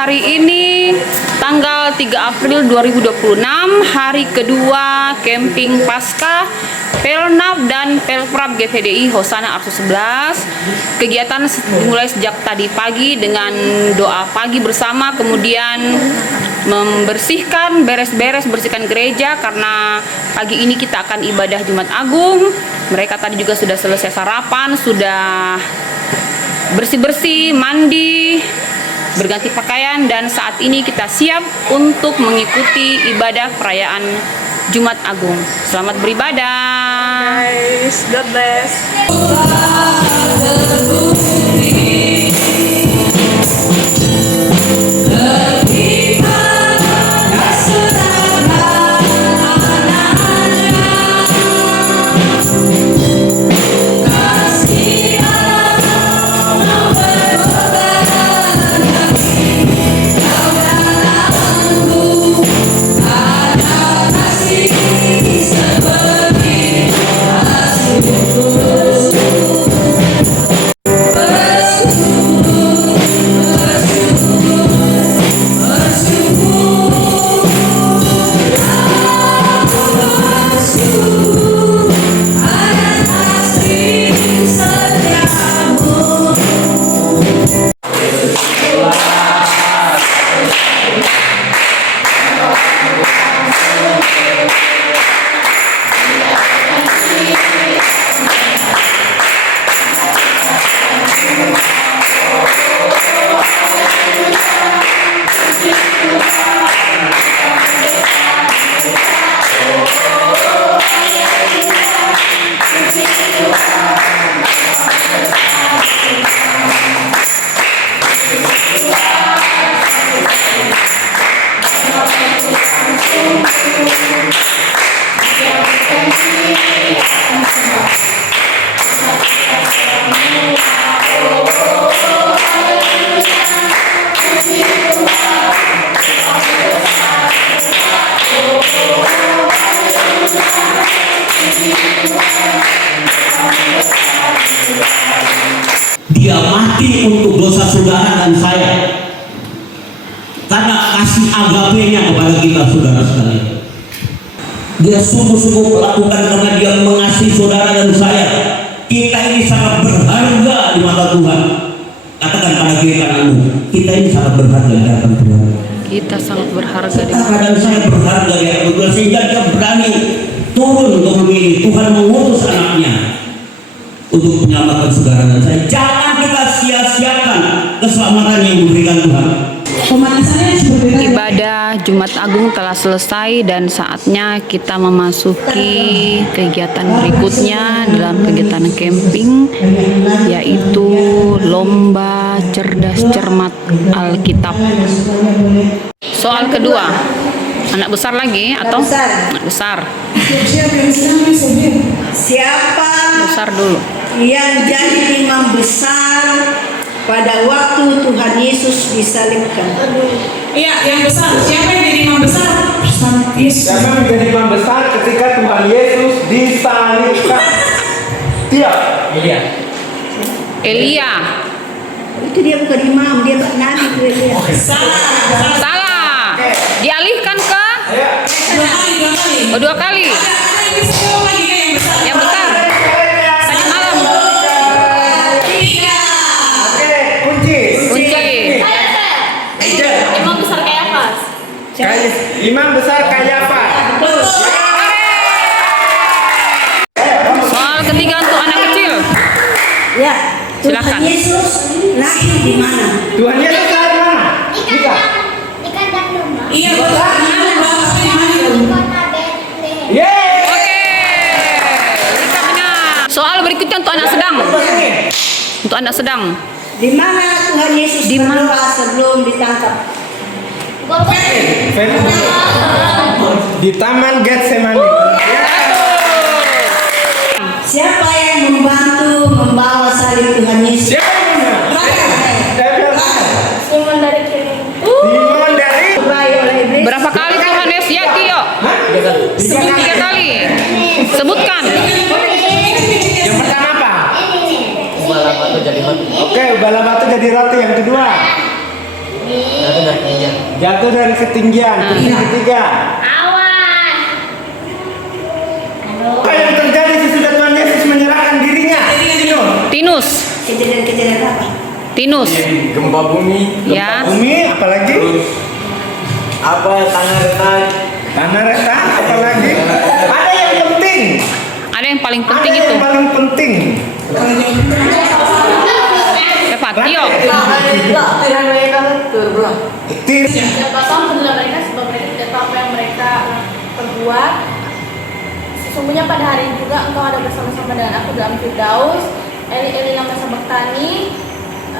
hari ini tanggal 3 April 2026, hari kedua camping Pasca Pelnap dan Pelprab GVDI Hosana Arso 11. Kegiatan dimulai sejak tadi pagi dengan doa pagi bersama, kemudian membersihkan, bersihkan gereja karena pagi ini kita akan ibadah Jumat Agung. Mereka tadi juga sudah selesai sarapan, sudah bersih-bersih, mandi, berganti pakaian, dan saat ini kita siap untuk mengikuti ibadah perayaan Jumat Agung. Selamat beribadah. Guys, God bless. Dia mati untuk dosa saudara dan saya karena kasih agape-nya kepada kita, saudara sekalian. Dia sungguh-sungguh melakukan karena dia mengasihi saudara dan saya. Kita ini sangat berharga di mata Tuhan. Katakan pada kiri kananmu, kita ini sangat berharga di hadapan Tuhan. Kita sangat berharga di Saudara dan saya berharga di hadapan Tuhan, sehingga dia berani turun untuk memilih. Tuhan mengutus anaknya untuk menyelamatkan saudara dan saya. Jangan kita sia-siakan keselamatan yang diberikan Tuhan. Ibadah Jumat Agung telah selesai dan saatnya kita memasuki kegiatan berikutnya dalam kegiatan camping, yaitu lomba cerdas cermat Alkitab. Soal kedua, anak besar lagi atau anak besar? Siapa Besar dulu. yang jadi imam besar pada waktu Tuhan Yesus disalibkan? Iya, yang besar. Siapa yang jadi imam besar? Yesus. Siapa menjadi imam besar ketika Tuhan Yesus disalibkan? Dia. Elia. Itu dia bukan imam, dia nabi itu Elia. Salah. Dialihkan ke dua kali. Ada yang bisa jawab lagi kan yang besar? Yang besar. Tadi malam. Kunci. Imam besar Kayafas. Imam besar Kayafas. Soal ketiga untuk anak kecil. Ya, Silakan. Tuhan Yesus lahir di mana? Tuhan Yesus lahir di mana? Di kandang domba. Iya, betul. Mana Bapak di mana? Di kota Bethlehem. Yeay. Oke. Lika benar. Soal berikutnya untuk anak sedang. Untuk anak sedang. Di mana Tuhan Yesus Di mana? berdoa sebelum ditangkap? Di Taman Getsemani. Siapa yang membantu membawa salib Tuhan Yesus? Simon dari kiri. Simon dari Dibuai oleh iblis. Berapa kali Tuhan Yesus ya Tio? 3 kali. Sebutkan. yang pertama apa? Ubala batu jadi roti. Oke, ubala batu jadi roti. Yang kedua. Nanti Jatuh dari ketinggian. Titik ketiga. Awan. Apa yang terjadi sesudah Tuhan Yesus menyerahkan dirinya? Tinus. Kejadian-kejadian apa? Tinus. Gempa bumi. Ya. Bumi, apalagi? Apa tanah retak? Tanah retak, apalagi? Ada yang penting. Ada yang paling penting Ada itu. yang paling penting. Cepat, Tio. Bapak menilai mereka sebab mereka tidak tahu apa yang mereka perbuat. Sesungguhnya pada hari ini juga engkau ada bersama-sama dengan aku dalam Firdaus. Eli Eli lama sabaktani.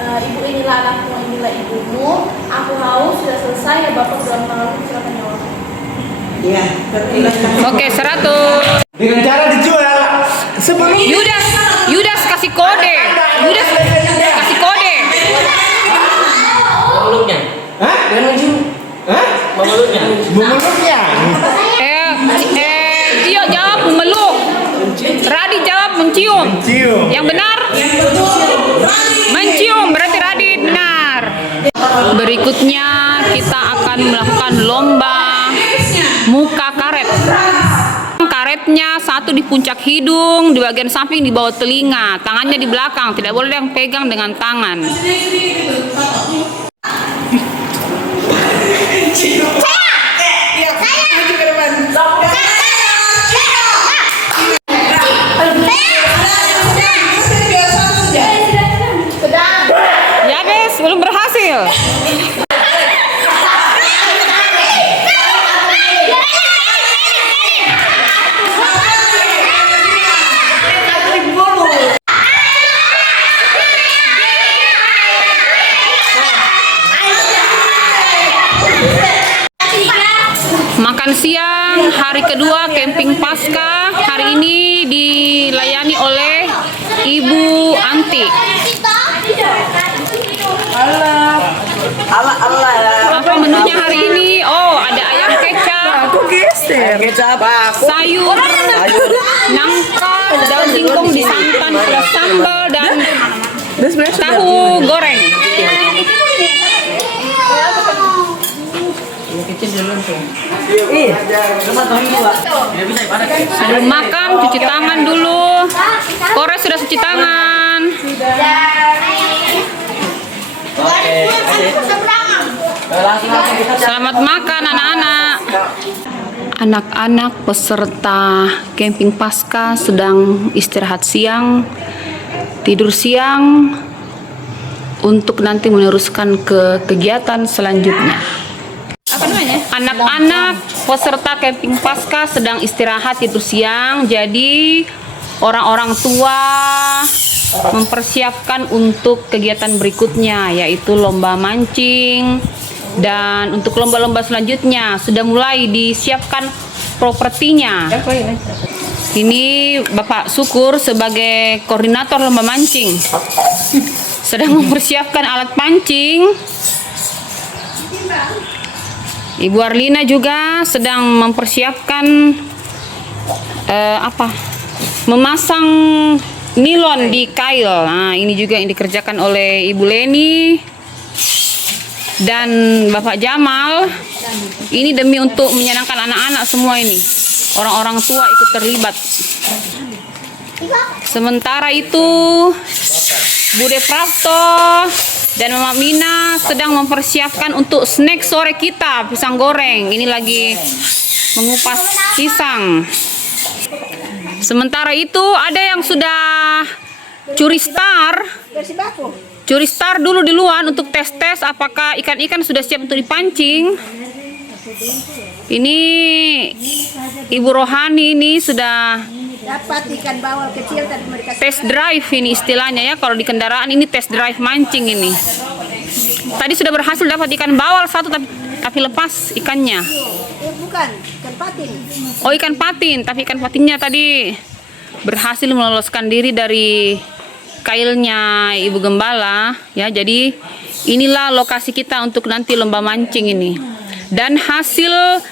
Ibu inilah anakmu, inilah ibumu. Aku haus, sudah selesai ya Bapak dalam tanganku, silakan jawab. Ya, Oke, 100. Dengan cara dijual. Sebelum Yudas kasih kode. Yudas kasih kode. Memeluknya. Hah? Hah? Memeluknya. Memeluknya. Tio jawab memeluk. Radi jawab mencium. Cium. Yang benar? Mencium, berarti Radit benar. Berikutnya kita akan melakukan lomba muka karet. Karetnya satu di puncak hidung, di bagian samping di bawah telinga, tangannya di belakang, tidak boleh yang pegang dengan tangan. Ya Des, belum berhasil. Makan siang hari kedua camping Pasca hari ini dilayani oleh Ibu Anti. Apa menunya hari ini? Oh, ada ayam kecap, sayur, nangka, daun singkong disantan plus sambal dan tahu goreng. Sebelum makan cuci tangan dulu. Kore sudah cuci tangan. Selamat makan anak-anak. Anak-anak peserta camping Pasca sedang istirahat siang, tidur siang untuk nanti meneruskan ke kegiatan selanjutnya. Apa namanya? Anak-anak peserta camping Pasca sedang istirahat tidur siang, jadi orang-orang tua mempersiapkan untuk kegiatan berikutnya, yaitu lomba mancing, dan untuk lomba-lomba selanjutnya sudah mulai disiapkan propertinya. Ini Bapak Syukur sebagai koordinator lomba mancing sedang mempersiapkan alat pancing. Ibu Arlina juga sedang mempersiapkan memasang nilon di kail. Nah, ini juga yang dikerjakan oleh Ibu Leni dan Bapak Jamal. Ini demi untuk menyenangkan anak-anak semua ini. Orang-orang tua ikut terlibat. Sementara itu Bude Prapto dan Mama Mina sedang mempersiapkan untuk snack sore kita, pisang goreng. Ini lagi mengupas pisang. Sementara itu ada yang sudah curi star dulu di luar untuk tes-tes apakah ikan-ikan sudah siap untuk dipancing. Ini Ibu Rohani ini sudah dapat ikan bawal kecil tadi mereka test drive ini istilahnya ya, kalau di kendaraan ini test drive mancing ini. Tadi sudah berhasil dapat ikan bawal satu tapi lepas ikannya. bukan ikan patin. Oh, ikan patin, tapi ikan patinnya tadi berhasil meloloskan diri dari kailnya Ibu Gembala ya. Jadi inilah lokasi kita untuk nanti lomba mancing ini. Dan hasil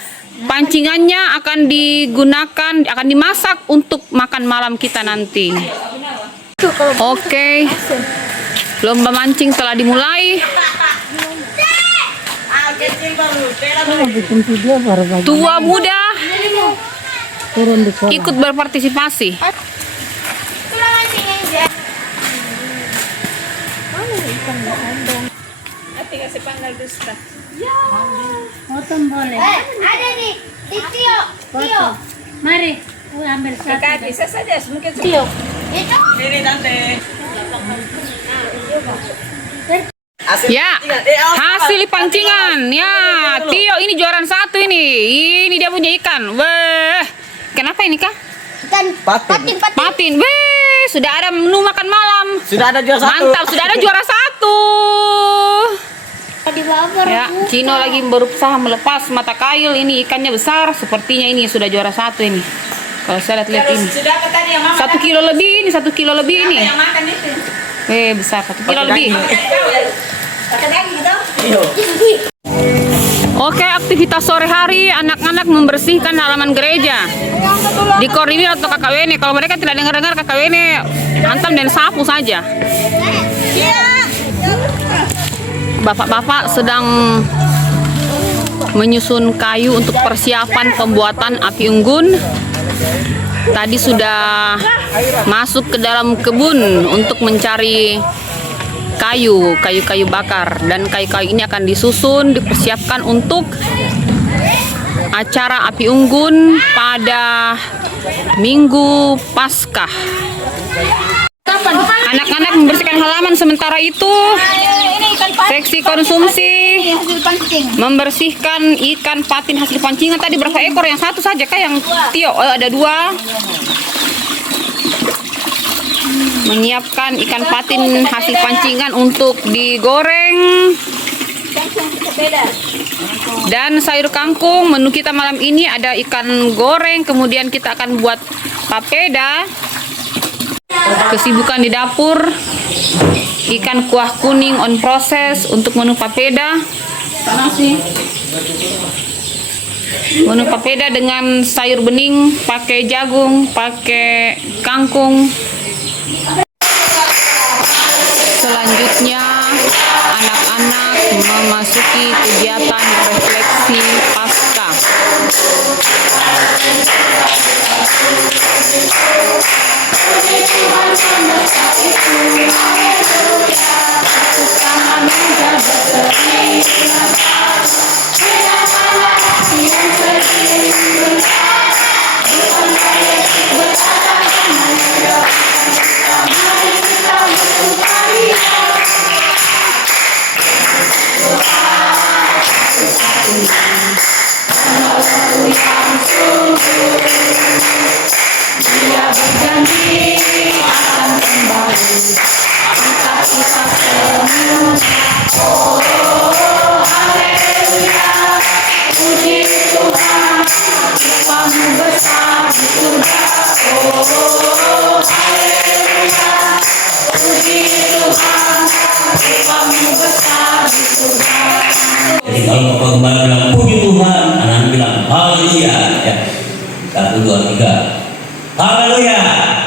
pancingannya akan digunakan, akan dimasak untuk makan malam kita nanti. Oke. Lomba mancing telah dimulai. Tua muda ikut berpartisipasi. Ada nih, Tio. Mari, ambil satu. Bisa saja, mungkin Tio. Itu. ini tante. Ya, hasil pancingan. Ya, Tio ini juara 1 ini. Ini dia punya ikan. Weh, kenapa ini kah? Ikan patin. Patin. Weh, sudah ada menu makan malam. Sudah ada juara 1. Mantap, sudah ada juara 1. Di bawah Ya, Cino lagi berusaha melepas mata kail. Ini ikannya besar. Sepertinya ini sudah juara 1 ini. Kalau saya lihat ini. Sudah apa tadi yang mama? 1 kilo lebih ini, 1 kilo lebih ini. Yang makan itu. Besar 1 kilo lebih. Pakai daging gitu? Oke, aktivitas sore hari anak-anak membersihkan halaman gereja. Dikoordinir atau KKWN. Kalau mereka tidak dengar-dengar KKWN, antam dan sapu saja. Bapak-bapak sedang menyusun kayu untuk persiapan pembuatan api unggun. Tadi sudah masuk ke dalam kebun untuk mencari kayu bakar, dan kayu-kayu ini akan disusun, dipersiapkan untuk acara api unggun pada Minggu Paskah. Anak-anak membersihkan halaman, sementara itu seksi konsumsi membersihkan ikan patin hasil pancingan. Tadi berapa ekor? Yang 1 saja kah yang Tio? Ada 2. Menyiapkan ikan patin hasil pancingan untuk digoreng. Dan sayur kangkung. Menu kita malam ini ada ikan goreng, kemudian kita akan buat papeda. Kesibukan di dapur, ikan kuah kuning on proses untuk menu papeda. Menu papeda dengan sayur bening, pakai jagung, pakai kangkung. Selanjutnya anak-anak memasuki kegiatan refleksi Paskah. Jadi kalau Bapak Gembala bilang puji Tuhan, anak bilang haleluya. Ya. 1, 2, 3. Haleluya.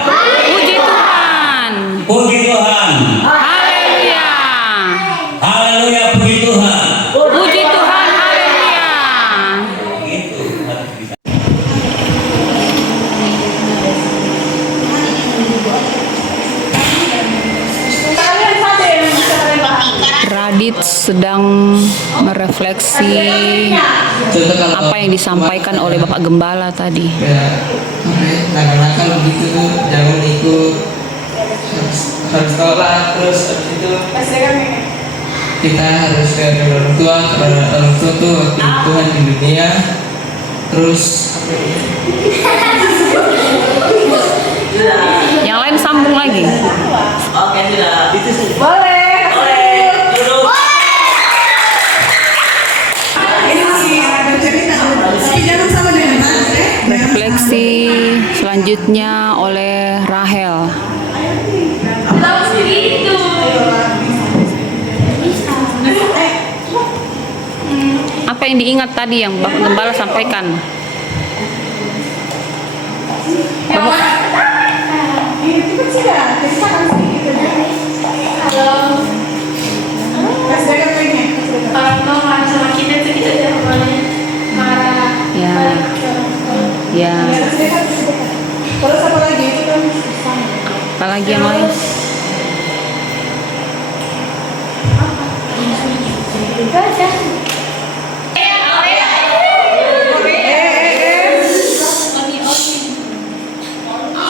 Puji Tuhan. Puji Tuhan. Haleluya. Haleluya, puji Tuhan. Puji Tuhan. Haleluya. Gitu harus bisa. Radit sedang merefleksi apa yang disampaikan oleh Bapak Gembala tadi. Nakal-nakal begitu tuh, jangan ikut, harus tolak. Terus habis itu kita harus ke orang tua, karena orang tua tuh wakil Tuhan di dunia. Terus Yang lain sambung lagi. Oke, sudah. Ini masih ada cerita. Tapi jangan sama dengan tante. Refleksi selanjutnya oleh Rahel. Apa yang diingat tadi yang Bapak Gembala sampaikan? Orang tua marah sama kita tuh Apalagi yang lain?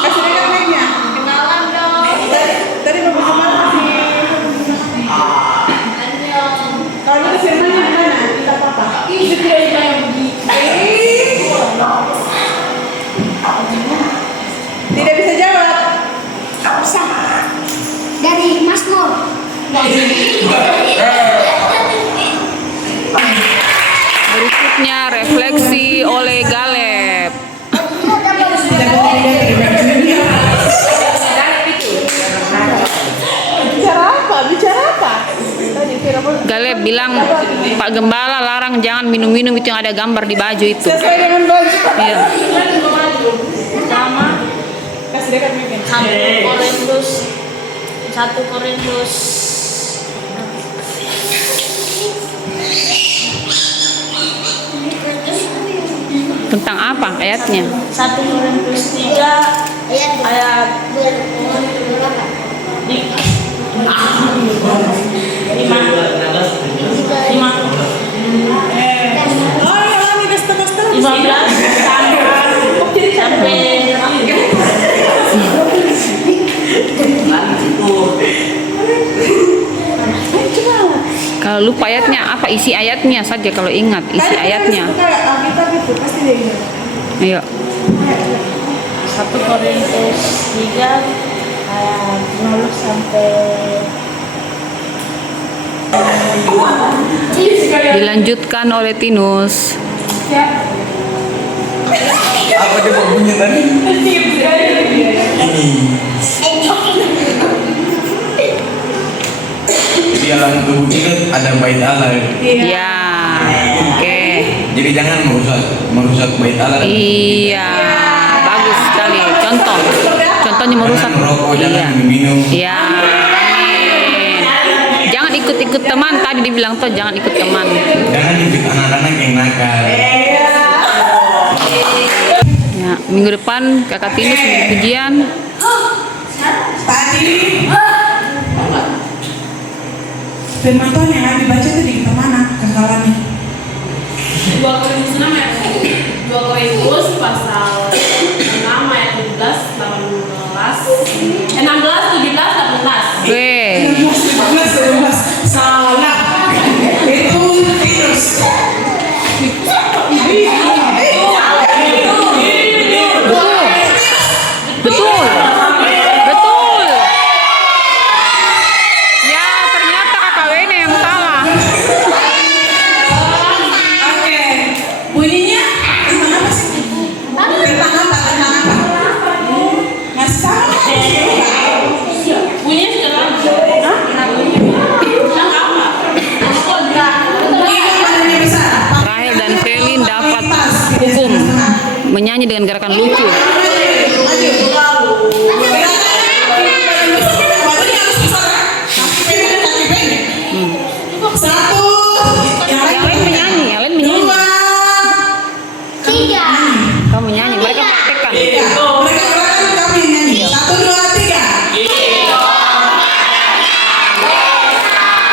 Kasih dekat mic-nya. Kenalan dong. Tadi mau kemana sih? Kalau itu firmannya mana? Kita apa? Itu tidak yang begitu. Tidak bisa jawab. Bisa. Dari Mas Nur. Berikutnya refleksi oleh Galeb. Bicara apa? Bicara apa? Tadi firman Galeb bilang Pak Gembala larang jangan minum-minum itu yang ada gambar di baju itu. sesuai dengan baju. Iya. Sama Kasih dekat mic-nya. 1 Korintus 1 Korintus Tentang apa ayatnya? 1 Korintus 3 ayat 15 sampai Kalau lupa ayatnya apa isi ayatnya saja kalau ingat isi ayatnya. Kita gitu pasti dia ingat. Ayo. 1 Korintus 3 ayat 0 sampai Dilanjutkan oleh Tinus. Apa coba bunyi tadi? Di dalam tubuh kita ada bait Allah. Ya. Oke. Jadi jangan merusak bait Allah. Iya. Bagus sekali. Contoh. Contohnya merusak. Jangan merokok, Iya. jangan minum. Iya. Amin. Jangan ikut-ikut teman. Tadi dibilang tuh jangan ikut teman. Jangan ikut anak-anak yang nakal. Ya, minggu depan Kakak Tinus minggu pujian. Tadi firman Tuhan yang Abi baca tadi kita mana kawannya? 2 Korintus 6 ayat 2 Korintus pasal 6 ayat 17 16 17 18. Weh. 15 salah. Itu Tinus. Betul. Betul. Ya, ternyata Kakak Wene yang salah. Oke. Bunyinya tentang apa sih? Tentang apa? Tentang apa? Nggak tahu. Bunyinya sudah lama. Rahel dan Pelin dapat hukum menyanyi dengan gerakan lucu. Satu. Yang lain menyanyi, yang lain menyanyi. 3. Kamu menyanyi, mereka praktekkan. Mereka berangkat kami nyanyi. 1, 2, 3.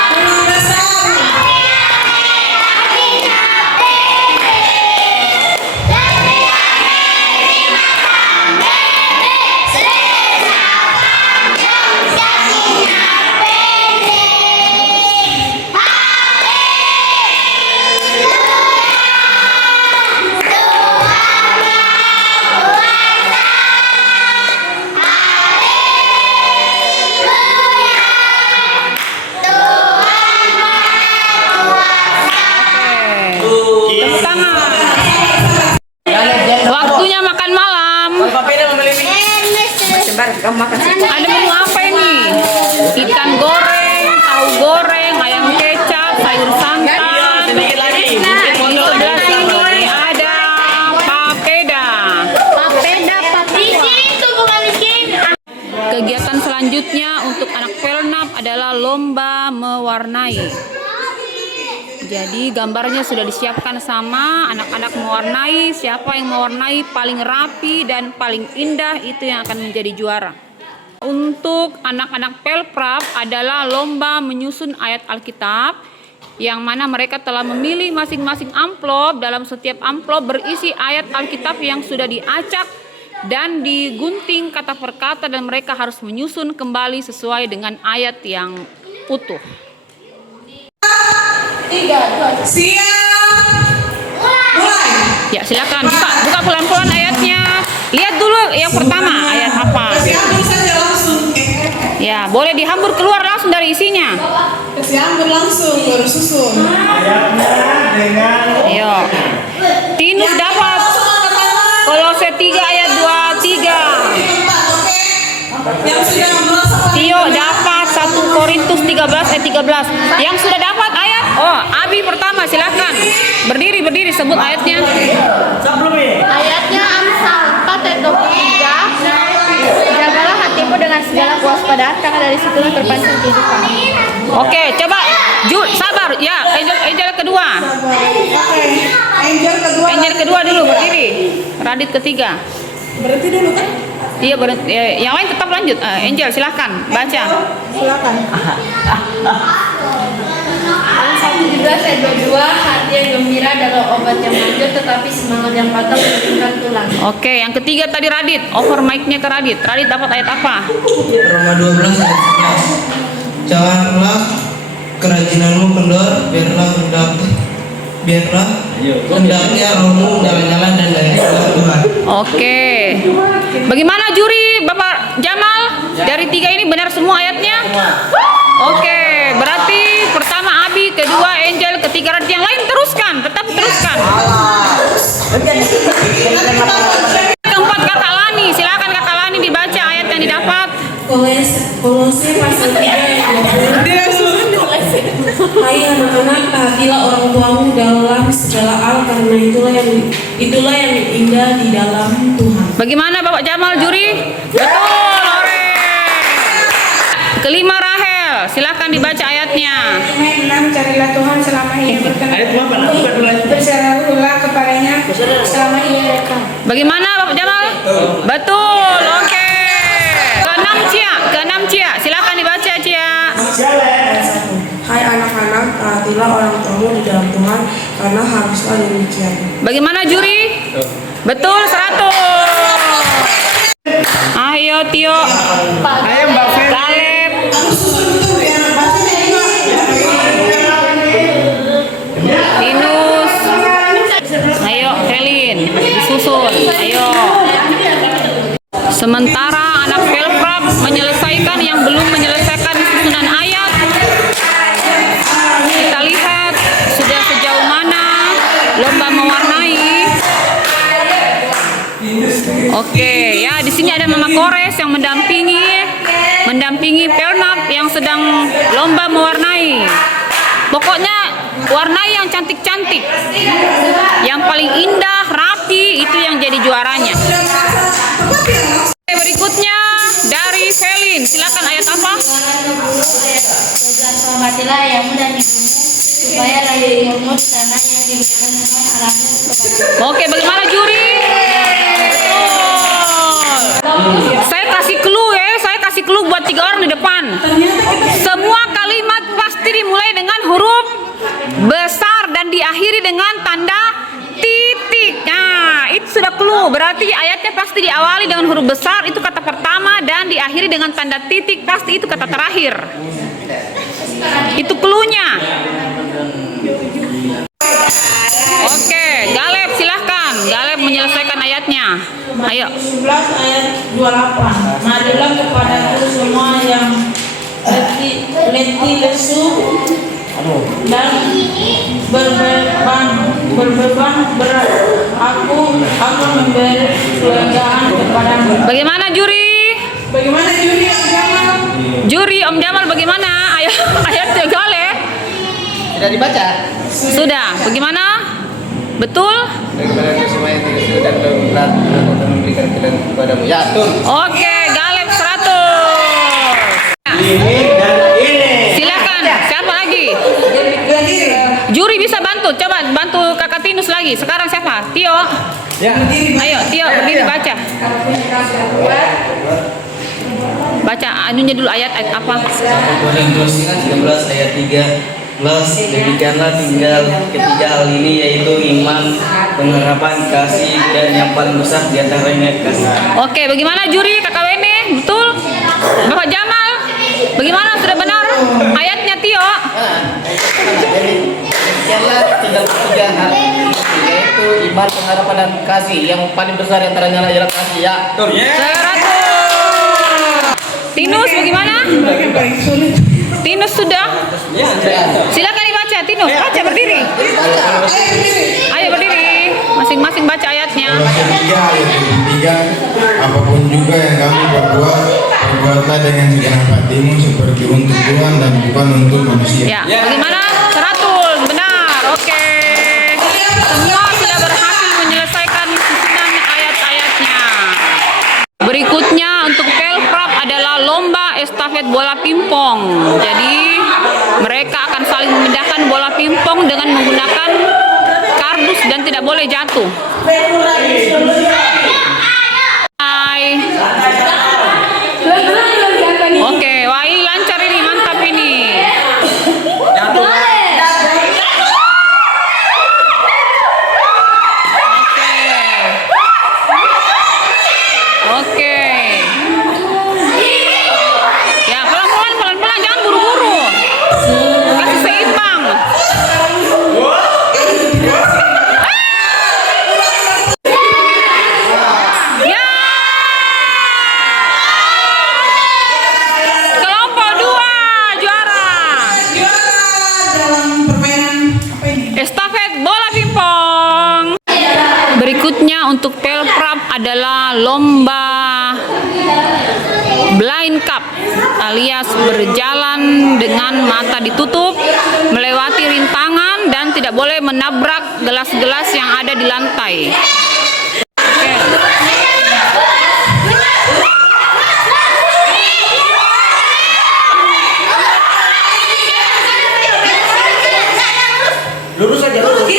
Kurang besar. Tepuk tangan. Waktunya makan malam. Ada menu apa ini? Ikan goreng, tahu goreng, ayam kecap, sayur santan. Di sebelah sini ada papeda. Kegiatan selanjutnya untuk anak Pelnap adalah lomba mewarnai. Jadi gambarnya sudah disiapkan sama anak-anak mewarnai. Siapa yang mewarnai paling rapi dan paling indah itu yang akan menjadi juara. Untuk anak-anak Pelprab adalah lomba menyusun ayat Alkitab, yang mana mereka telah memilih masing-masing amplop. Dalam setiap amplop berisi ayat Alkitab yang sudah diacak dan digunting kata per kata, dan mereka harus menyusun kembali sesuai dengan ayat yang utuh. 3, 2, Siap. Mulai. Ya, silakan buka pelan-pelan ayatnya. Lihat dulu yang pertama ayat apa. Kasih ambur saja langsung. Ya, boleh dihambur keluar langsung dari isinya. Kasih ambur langsung, baru susun. Ayatnya dengan Ayo. Tinus dapat Kolose 3 ayat 23. Yang sudah merasa Tio dapat 1 Korintus 13 ayat 13. Yang sudah dapat ayat, Abi pertama, silakan. Berdiri sebut ayatnya. Ayatnya Amsal 4 ayat 23. Jagalah hatimu dengan segala kewaspadaan, karena dari situlah terpancar kehidupan. Oke, coba sabar ya. Angel kedua. Oke. Angel kedua dulu berdiri. Radit ketiga. berarti dulu kan? Iya, yang lain tetap lanjut. Angel silahkan baca. Silakan. Amsal 17 ayat 22, hati yang gembira adalah obat yang manjur, tetapi semangat yang patah menyakitkan tulang. Oke, yang ketiga tadi Radit. Over mic-nya ke Radit. Radit dapat ayat apa? Roma 12 ayat 11. Janganlah kerajinanmu kendor, biarlah hendaknya rohmu nyala-nyala dan dari Tuhan. Oke. Bagaimana juri Bapak Jamal? Dari 3 ini benar semua ayatnya? Oke, berarti pertama Abi, kedua Angel, ketiga Radit. Yang lain teruskan, tetap teruskan. Keempat Kakak Lani, silakan Kakak Lani dibaca ayat yang didapat. Kolose pasal 3 ayat 20. Hai anak-anak, taatilah orang tuamu dalam segala hal, karena itulah yang indah di dalam Tuhan. Bagaimana Bapak Jamal juri? Betul, ore. Kelima Rahel, silakan dibaca ayatnya. 6, carilah Tuhan selama ia berkenan. Berserahlah kepadanya selama ia dekat. Bagaimana Bapak Jamal? Betul, oke. Keenam Cia, silakan dibaca Cia. Hai anak-anak, taatilah orang tuamu di dalam Tuhan, karena haruslah demikian. Bagaimana juri? Betul, 100. Ayo Tio. Ayo Mbak Fer. Galep. Harus susun betul biar bacanya juga. Linus. Ayo Helin, disusun. Ayo. Sementara anak Pelprab menyelesaikan yang belum menyelesaikan susunan ayat. Kita lihat sudah sejauh mana lomba mewarnai. Oke, ya di sini ada Mama Kores yang mendampingi Pelnap yang sedang lomba mewarnai. Pokoknya warnai yang cantik-cantik, yang paling indah, rapi, itu yang jadi juaranya. Berikutnya dari Felin, silakan ayat apa? Hormatilah ayahmu dan ibumu, supaya lahir umurmu di tanah yang diberikan Tuhan Allahmu kepadamu. Oke, bagaimana juri? Betul. Saya kasih clue buat 3 orang di depan. Semua kalimat pasti dimulai dengan huruf besar dan diakhiri dengan tanda titik. Nah, itu sudah clue. Berarti ayatnya pasti diawali dengan huruf besar, itu kata pertama, dan diakhiri dengan tanda titik, pasti itu kata terakhir. Itu clue-nya. Oke, Galep silahkan. Galep menyelesaikan ayatnya. Ayo. 11 ayat 28. Marilah kepadaku semua yang letih lesu dan berbeban berat. Aku akan memberi kelegaan kepadamu. Bagaimana juri? Bagaimana juri Om Jamal? Juri Om Jamal bagaimana? Ayatnya Galep. Sudah dibaca? Sudah. Bagaimana? Betul? Bagaimana semua yang tidak sudah dan berat, aku akan memberikan kelegaan kepadamu. Ya, tuh. Oke, Galep 100. Ini dan ini. Silakan. Siapa lagi? Juri bisa bantu. Coba bantu Kakak Tinus lagi. Sekarang siapa? Tio. Ya. Ayo, Tio berdiri baca. Baca anunya dulu ayat apa? Korintus 13 ayat 13. Demikianlah tinggal ketiga hal ini, yaitu iman, pengharapan, kasih, dan yang paling besar di antaranya kasih. Oke, bagaimana juri KKWN? Betul? Bapak Jamal, bagaimana sudah benar ayatnya Tio? Demikianlah tinggal ketiga hal ini, yaitu iman, pengharapan, dan kasih. Yang paling besar di antaranya adalah kasih, ya. 100. Tinus bagaimana? Tinus sudah? Silakan dibaca, Tinus. Baca berdiri. Ayo berdiri. Masing-masing baca ayatnya. Tiga, apapun juga yang kamu perbuat, perbuatlah dengan segenap hatimu seperti untuk Tuhan dan bukan untuk manusia. Ya, bagaimana? 100. Benar. Oke. Semua sudah berhasil menyelesaikan susunan ayat-ayatnya. Berikutnya untuk Pelprab adalah lomba estafet bola pingpong. Jadi mereka akan saling memindahkan bola pingpong dengan menggunakan kardus dan tidak boleh jatuh. Hai. Oke, Wai lancar ini, mantap ini. Oke. Ya, pelan-pelan, jangan buru-buru. Kasih seimbang. Ya. Kelompok 2 juara. Dalam permainan apa ini? Estafet bola pingpong. Berikutnya untuk Pelprab adalah lomba blind cup alias berjalan dengan mata ditutup, melewati rintangan dan tidak boleh menabrak gelas-gelas yang ada di lantai. Oke. Lurus saja, lurus.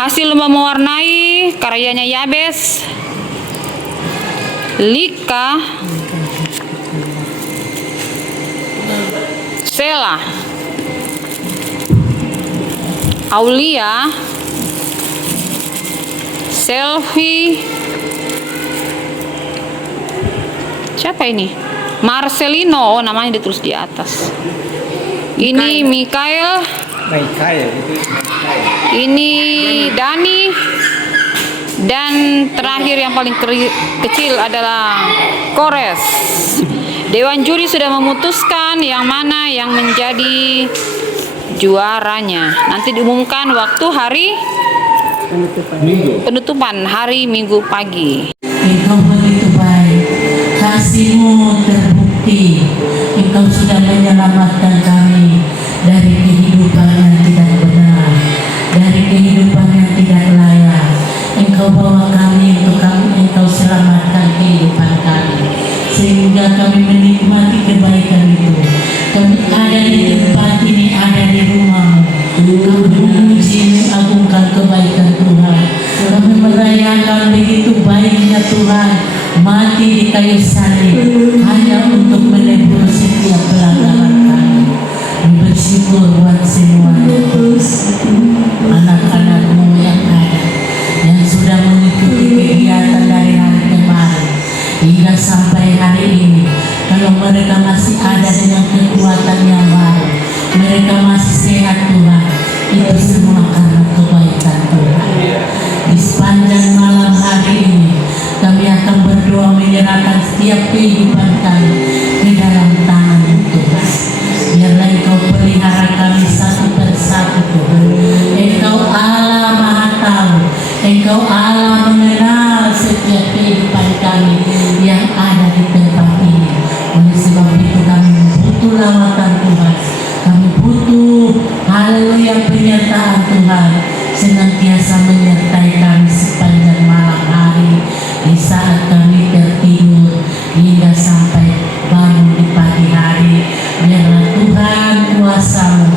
Hasil lomba mewarnai karyanya Yabes, Lika, Sela, Aulia, Selfie, siapa ini? Marcelino, oh namanya ditulis di atas. Ini Mikael, ini Dani, dan terakhir yang paling kecil adalah Kores. Dewan juri sudah memutuskan yang mana yang menjadi juaranya. Nanti diumumkan waktu hari penutupan hari Minggu pagi. Engkau begitu baik, kasih-Mu terbukti. Engkau sudah menyelamatkan kami dari kehidupan yang tidak benar, dari kehidupan yang tidak layak. Engkau bawa kami untuk Engkau selamatkan kehidupan kami, sehingga kami menikmati kebaikan itu. Kami ada di tempat ini, ada di rumah-Mu. Kami memuji, mengagungkan kebaikan Tuhan. Kami merayakan begitu baiknya Tuhan mati di kayu salib hanya untuk menebus setiap pelanggaran kami. Bersyukur buat semua anak-anak-Mu yang ada, yang sudah mengikuti kegiatan dari hari kemarin hingga sampai hari ini. Kalau mereka masih ada dengan kekuatan yang baru, mereka masih sehat Tuhan, itu semua karena kebaikan Tuhan. Di sepanjang malam hari ini kami akan berdoa menyerahkan setiap kehidupan kami ke dalam tangan Tuhan. Biarlah Engkau pelihara kami satu persatu Tuhan. Engkau Allah Maha Tahu, Engkau Allah mengenal setiap kehidupan kami yang ada di tempat ini. Oleh sebab itu kami butuh lawatan Tuhan, kami butuh haleluya penyertaan Tuhan senantiasa menyertai kami sepanjang malam hari, di saat kami tertidur hingga sampai bangun di pagi hari. Biarlah Tuhan kuasa-Mu,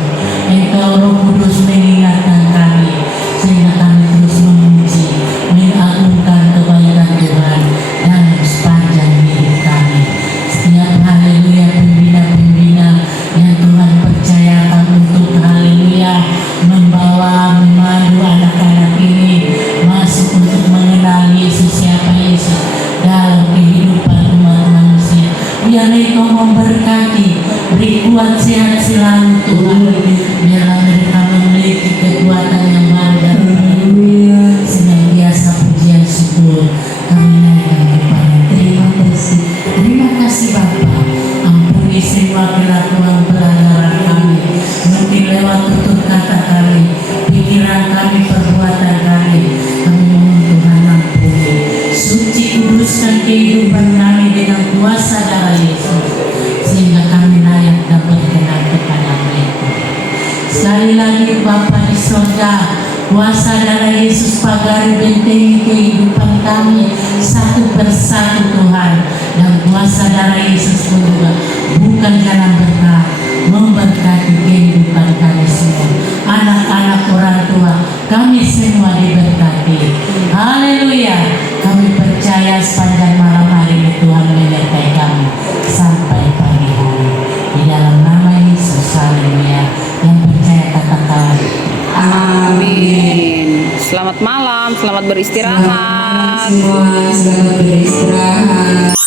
Engkau Roh Kudus mengingatkan kami, sehingga kami terus memuji, mengagungkan kebaikan Tuhan dalam sepanjang hidup kami. Setiap haleluya pembina-pembina yang Tuhan percayakan untuk haleluya membawa, memandu anak-anak ini masuk untuk mengenal Yesus, siapa Yesus dalam kehidupan umat manusia. Biarlah Engkau memberkati, beri kuat sehat selalu Tuhan. Biarlah mereka memiliki kekuatan yang baru dan baru. Senantiasa pujian syukur kami naikkan kepada. Terima kasih Bapa. Ampuni semua kelakuan pelanggaran kami, mungkin lewat tutur kata kami, pikiran kami, perbuatan kami. Kami mohon Tuhan ampuni. Suci kuduskan kehidupan kami dengan kuasa darah Yesus, sehingga kami layak dan berkenan kepada-Mu. Sekali lagi Bapa di sorga, kuasa darah Yesus pagari bentengi kehidupan kami satu persatu Tuhan. Dan kuasa darah Yesus pun juga bukan jalan berkah, memberkati kehidupan kami semua. Anak-anak, orang tua, kami semua diberkati. Haleluya. Kami percaya sepanjang malam hari ini Tuhan menyertai kami sampai pagi hari. Di dalam nama Yesus, haleluya. Yang percaya katakan Amin. Selamat malam, selamat beristirahat. Semua selamat beristirahat.